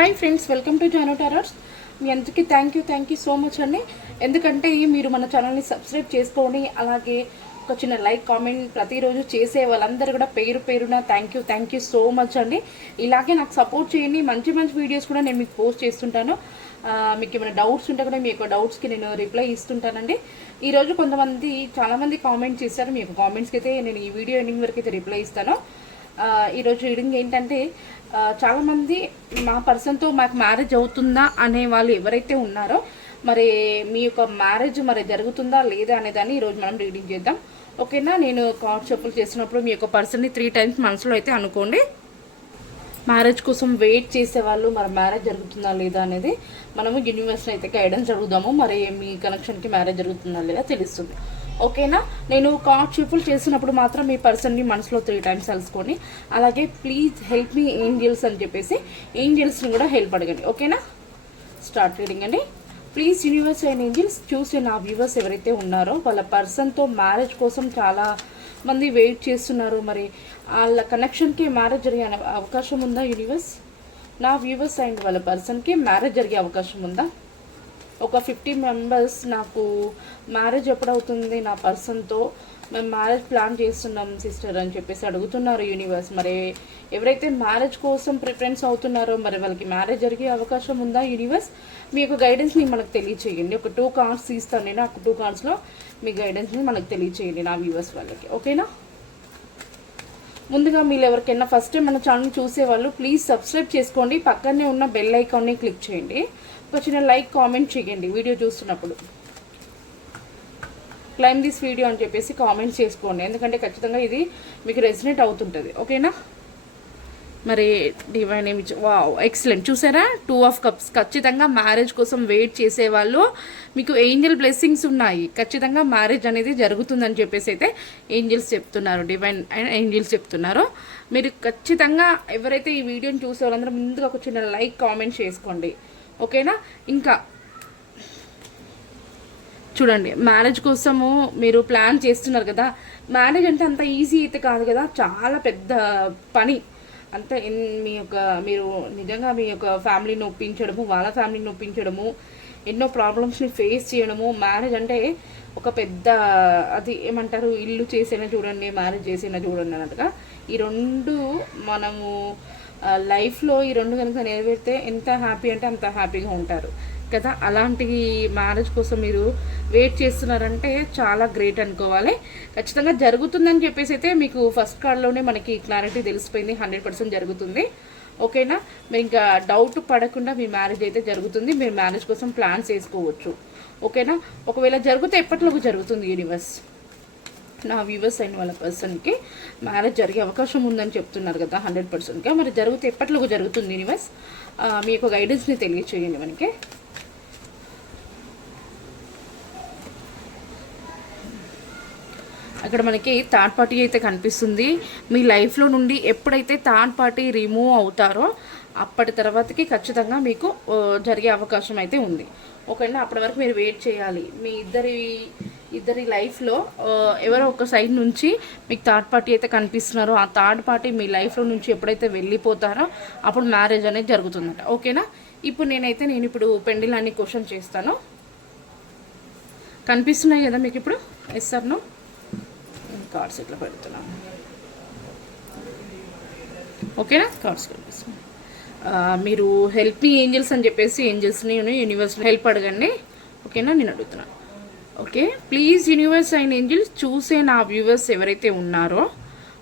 Hi friends welcome to జానో టారర్స్ మీ అందరికీ thank you thank you so much అండి. ఎందుకంటే మీరు మన ఛానల్ని సబ్స్క్రైబ్ చేసుకొని అలాగే ఒక చిన్న లైక్ కామెంట్ ప్రతిరోజు చేసే వాళ్ళందరూ కూడా పేరు పేరున thank you thank you so much అండి. ఇలాగే నాకు సపోర్ట్ చేయండి మంచి మంచి వీడియోస్ కూడా నేను మీకు పోస్ట్ చేస్తుంటాను. మీకు ఏమైనా డౌట్స్ ఉంటే కూడా మీ యొక్క డౌట్స్కి నేను రిప్లై ఇస్తుంటానండి. ఈరోజు కొంతమంది చాలామంది కామెంట్ చేశారు. మీ యొక్క కామెంట్స్కి అయితే నేను ఈ వీడియో ఎండింగ్ వరకు అయితే రిప్లై ఇస్తాను. ఈరోజు రీడింగ్ ఏంటంటే చాలామంది మా పర్సన్తో మాకు మ్యారేజ్ అవుతుందా అనే వాళ్ళు ఎవరైతే ఉన్నారో మరి మీ యొక్క మ్యారేజ్ మరి జరుగుతుందా లేదా అనేదాన్ని ఈరోజు మనం రీడింగ్ చేద్దాం. ఓకేనా? నేను కార్డ్ చెప్పులు చేసినప్పుడు మీ యొక్క పర్సన్ని త్రీ టైమ్స్ మనసులో అయితే అనుకోండి. మ్యారేజ్ కోసం వెయిట్ చేసే వాళ్ళు మరి మ్యారేజ్ జరుగుతుందా లేదా అనేది మనము యూనివర్స్ని అయితే గైడెన్స్ అడుగుదాము. మరి మీ కనెక్షన్కి మ్యారేజ్ జరుగుతుందా లేదా తెలుస్తుంది. ఓకేనా? నేను కార్డ్ షిఫుల్ చేసినప్పుడు మాత్రం మీ పర్సన్ని మనసులో త్రీ టైమ్స్ తెలుసుకొని అలాగే ప్లీజ్ హెల్ప్ మీ ఏంజల్స్ అని చెప్పేసి ఏంజల్స్ని కూడా హెల్ప్ అడగండి. ఓకేనా? స్టార్ట్ రీడింగ్ అండి. ప్లీజ్ యూనివర్స్ అండ్ ఏంజల్స్ చూసే నా వ్యూవర్స్ ఎవరైతే ఉన్నారో వాళ్ళ పర్సన్తో మ్యారేజ్ కోసం చాలా మంది వెయిట్ చేస్తున్నారు. మరి వాళ్ళ కనెక్షన్కి మ్యారేజ్ జరిగే అవకాశం ఉందా యూనివర్స్ నా వ్యూవర్స్ అండ్ వాళ్ళ పర్సన్కి మ్యారేజ్ జరిగే అవకాశం ఉందా? ఒక ఫిఫ్టీ మెంబర్స్ నాకు మ్యారేజ్ ఎప్పుడవుతుంది నా పర్సన్తో మేము మ్యారేజ్ ప్లాన్ చేస్తున్నాం సిస్టర్ అని చెప్పేసి అడుగుతున్నారు యూనివర్స్. మరి ఎవరైతే మ్యారేజ్ కోసం ప్రిఫరెన్స్ అవుతున్నారో మరి వాళ్ళకి మ్యారేజ్ జరిగే అవకాశం ఉందా యూనివర్స్? మీ యొక్క గైడెన్స్ని మనకు తెలియచేయండి. ఒక టూ కార్డ్స్ తీస్తాను నేను. ఆ టూ కార్డ్స్లో మీ గైడెన్స్ని మనకు తెలియచేయండి నా వ్యూవర్స్ వాళ్ళకి. ఓకేనా? ముందుగా మీరు ఎవరికైనా ఫస్ట్ టైం మన ఛానల్ చూసే వాళ్ళు ప్లీజ్ సబ్స్క్రైబ్ చేసుకోండి. పక్కనే ఉన్న బెల్ ఐకాన్ని క్లిక్ చేయండి. ఒక చిన్న లైక్ కామెంట్ చేయండి వీడియో చూస్తున్నప్పుడు. క్లైమ్ దిస్ వీడియో అని చెప్పేసి కామెంట్ చేసుకోండి. ఎందుకంటే ఖచ్చితంగా ఇది మీకు రెసినేట్ అవుతుంటుంది. ఓకేనా? మరి డివైన్ ఏమి వావ్ ఎక్సలెంట్ చూసారా? టూ ఆఫ్ కప్స్ ఖచ్చితంగా మ్యారేజ్ కోసం వెయిట్ చేసేవాళ్ళు. మీకు ఏంజల్ బ్లెస్సింగ్స్ ఉన్నాయి. ఖచ్చితంగా మ్యారేజ్ అనేది జరుగుతుందని చెప్పేసి అయితే ఏంజల్స్ చెప్తున్నారు. డివైన్ అండ్ ఏంజల్స్ చెప్తున్నారు. మీరు ఖచ్చితంగా ఎవరైతే ఈ వీడియోని చూసే వాళ్ళందరూ ముందుగా ఒక చిన్న లైక్ కామెంట్ చేసుకోండి. ఓకేనా? ఇంకా చూడండి మ్యారేజ్ కోసము మీరు ప్లాన్ చేస్తున్నారు కదా. మ్యారేజ్ అంటే అంత ఈజీ అయితే కాదు కదా. చాలా పెద్ద పని. అంత మీ యొక్క మీరు నిజంగా మీ యొక్క ఫ్యామిలీని ఒప్పించడము వాళ్ళ ఫ్యామిలీని ఒప్పించడము ఎన్నో ప్రాబ్లమ్స్ని ఫేస్ చేయడము. మ్యారేజ్ అంటే ఒక పెద్ద అది ఏమంటారు? ఇల్లు చేసైనా చూడండి మ్యారేజ్ చేసైనా చూడండి అన్నట్టుగా. ఈ రెండు మనము లైఫ్లో ఈ రెండు కనుక నెరవేరితే ఎంత హ్యాపీ అంటే అంత హ్యాపీగా ఉంటారు. కదా? అలాంటి మ్యారేజ్ కోసం మీరు వెయిట్ చేస్తున్నారంటే చాలా గ్రేట్ అనుకోవాలి. ఖచ్చితంగా జరుగుతుందని చెప్పేసి అయితే మీకు ఫస్ట్ కార్డ్లోనే మనకి క్లారిటీ తెలిసిపోయింది. హండ్రెడ్ పర్సెంట్ జరుగుతుంది. ఓకేనా? మీరు ఇంకా డౌట్ పడకుండా మీ మ్యారేజ్ అయితే జరుగుతుంది. మీరు మ్యారేజ్ కోసం ప్లాన్స్ వేసుకోవచ్చు. ఓకేనా? ఒకవేళ జరిగితే ఎప్పటిలోకి జరుగుతుంది యూనివర్స్ నా వ్యూవర్స్ అయిన వాళ్ళ పర్సన్కి మ్యారేజ్ జరిగే అవకాశం ఉందని చెప్తున్నారు కదా హండ్రెడ్ పర్సెంట్గా మరి జరిగితే ఎప్పట్లోకి జరుగుతుంది యూనివర్స్ మీ యొక్క గైడెన్స్ని తెలియచేయండి మనకి. అక్కడ మనకి థర్డ్ పార్టీ అయితే కనిపిస్తుంది. మీ లైఫ్లో నుండి ఎప్పుడైతే థర్డ్ పార్టీ రిమూవ్ అవుతారో అప్పటి తర్వాతకి ఖచ్చితంగా మీకు జరిగే అవకాశం అయితే ఉంది. ఓకేనా? అప్పటి వరకు మీరు వెయిట్ చేయాలి. మీ ఇద్దరి ఇద్దరి లైఫ్లో ఎవరో ఒక సైడ్ నుంచి మీకు థర్డ్ పార్టీ అయితే కనిపిస్తున్నారో ఆ థర్డ్ పార్టీ మీ లైఫ్లో నుంచి ఎప్పుడైతే వెళ్ళిపోతారో అప్పుడు మ్యారేజ్ అనేది జరుగుతుందట. ఓకేనా? ఇప్పుడు నేనైతే నేను ఇప్పుడు పెండిలాన్ని క్వశ్చన్ చేస్తాను. కనిపిస్తున్నాయి కదా మీకు ఇప్పుడు? ఎస్ సార్ కార్డ్స్ ఇట్లా పెడుతున్నాను ఓకేనా? కార్డ్స్ కనిపిస్తున్నాయి. మీరు హెల్ప్ మీ ఏంజల్స్ అని చెప్పేసి ఏంజల్స్ని యూనివర్స్ హెల్ప్ అడగండి. ఓకేనా? నేను అడుగుతున్నాను okay please universe and angels చూసే నా వ్యూవర్స్ ఎవరైతే ఉన్నారో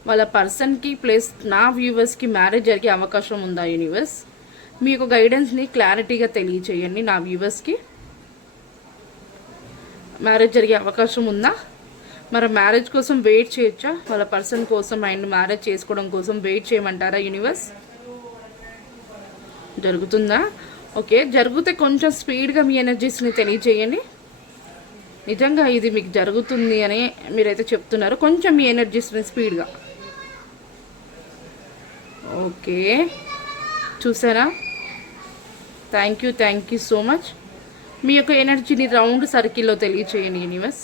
వాళ్ళ పర్సన్కి ప్లస్ నా వ్యూవర్స్కి మ్యారేజ్ జరిగే అవకాశం ఉందా యూనివర్స్ మీ యొక్క గైడెన్స్ని క్లారిటీగా తెలియచేయండి నా వ్యూవర్స్కి మ్యారేజ్ జరిగే అవకాశం ఉందా? మరి మ్యారేజ్ కోసం వెయిట్ చేయొచ్చా? వాళ్ళ పర్సన్ కోసం అండ్ మ్యారేజ్ చేసుకోవడం కోసం వెయిట్ చేయమంటారా యూనివర్స్ జరుగుతుందా? ఓకే జరిగితే కొంచెం స్పీడ్గా మీ ఎనర్జీస్ని తెలియజేయండి నిజంగా ఇది మీకు జరుగుతుంది అని మీరైతే చెప్తున్నారు. కొంచెం మీ ఎనర్జీస్ని స్పీడ్గా ఓకే. చూసారా? Thank you thank you so much మీ యొక్క ఎనర్జీని రౌండ్ సర్కిల్లో తెలియచేయండి యూనివర్స్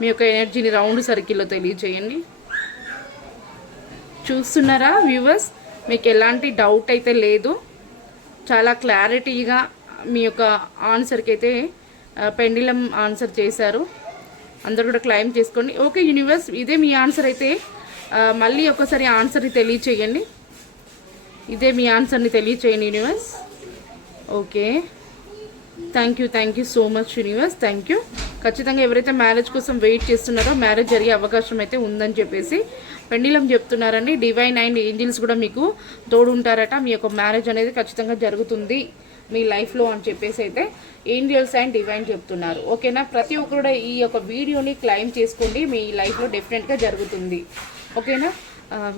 మీ యొక్క ఎనర్జీని రౌండ్ సర్కిల్లో తెలియచేయండి. చూస్తున్నారా వ్యూవర్స్ మీకు ఎలాంటి డౌట్ అయితే లేదు. చాలా క్లారిటీగా మీ యొక్క ఆన్సర్కి అయితే పెండిలం ఆన్సర్ చేశారు. అందరు కూడా క్లైమ్ చేసుకోండి. ఓకే యూనివర్స్ ఇదే మీ ఆన్సర్ అయితే మళ్ళీ ఒకసారి ఆన్సర్ని తెలియచేయండి. ఇదే మీ ఆన్సర్ని తెలియచేయండి universe. Okay. Thank you thank you so much universe. Thank you. ఖచ్చితంగా ఎవరైతే మ్యారేజ్ కోసం వెయిట్ చేస్తున్నారో మ్యారేజ్ జరిగే అవకాశం అయితే ఉందని చెప్పేసి పెండిలం చెప్తున్నారండి. డివైన్ అండ్ ఏంజిల్స్ కూడా మీకు తోడుంటారట. మీ యొక్క మ్యారేజ్ అనేది ఖచ్చితంగా జరుగుతుంది. మీ లైఫ్లో అని చెప్పేసి అయితే ఏంజల్స్ అండ్ డివైన్ చెప్తున్నారు. ఓకేనా ప్రతి ఒక్కరు కూడా ఈ యొక్క వీడియోని క్లైమ్ చేసుకోండి. మీ లైఫ్లో డెఫినెట్గా జరుగుతుంది. ఓకేనా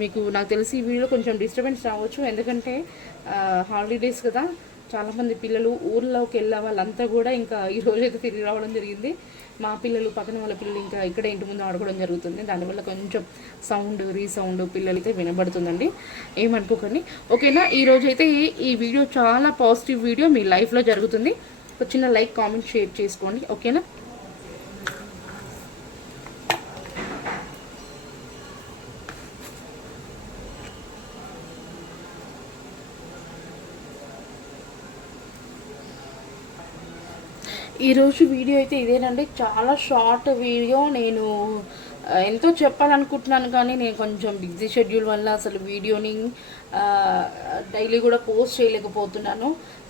మీకు నాకు తెలిసి ఈ వీడియోలో కొంచెం డిస్టర్బెన్స్ రావచ్చు. ఎందుకంటే హాలిడేస్ కదా. చాలామంది పిల్లలు ఊర్లోకి వెళ్ళే వాళ్ళంతా కూడా ఇంకా ఈ రోజు అయితే తిరిగి రావడం జరిగింది. మా పిల్లలు పక్కన వాళ్ళ పిల్లలు ఇంకా ఇక్కడ ఇంటి ముందు ఆడుకోవడం జరుగుతుంది. దానివల్ల కొంచెం సౌండ్ రీసౌండ్ పిల్లలైతే వినబడుతుందండి. ఏమనుకోకండి. ఓకేనా? ఈ అయితే ఈ- ఈ వీడియో చాలా పాజిటివ్ వీడియో మీ లైఫ్లో జరుగుతుంది. ఒక చిన్న లైక్ కామెంట్ షేర్ చేసుకోండి. ఓకేనా? ఈరోజు వీడియో అయితే ఇదేనండి. చాలా షార్ట్ వీడియో. నేను ఎంతో చెప్పాలనుకుంటున్నాను కానీ నేను కొంచెం బిజీ షెడ్యూల్ వల్ల అసలు వీడియోని డైలీ కూడా పోస్ట్ చేయలేకపోతున్నాను.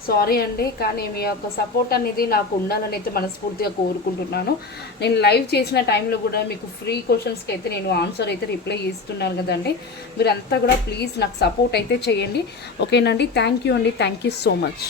సారీ అండి కానీ మీ యొక్క సపోర్ట్ అనేది నాకు ఉండాలని అయితే మనస్ఫూర్తిగా కోరుకుంటున్నాను. నేను లైవ్ చేసిన టైంలో కూడా మీకు ఫ్రీ క్వశ్చన్స్కి అయితే నేను ఆన్సర్ అయితే రిప్లై ఇస్తున్నాను కదండి. మీరంతా కూడా ప్లీజ్ నాకు సపోర్ట్ అయితే చేయండి. ఓకేనండి థ్యాంక్ యూ అండి. Thank you so much